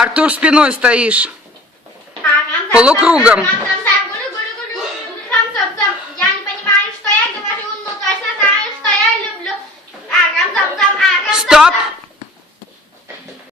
Артур, спиной стоишь. Полукругом. Я не понимаю, что я говорю, но точно знаю, что я люблю. Стоп!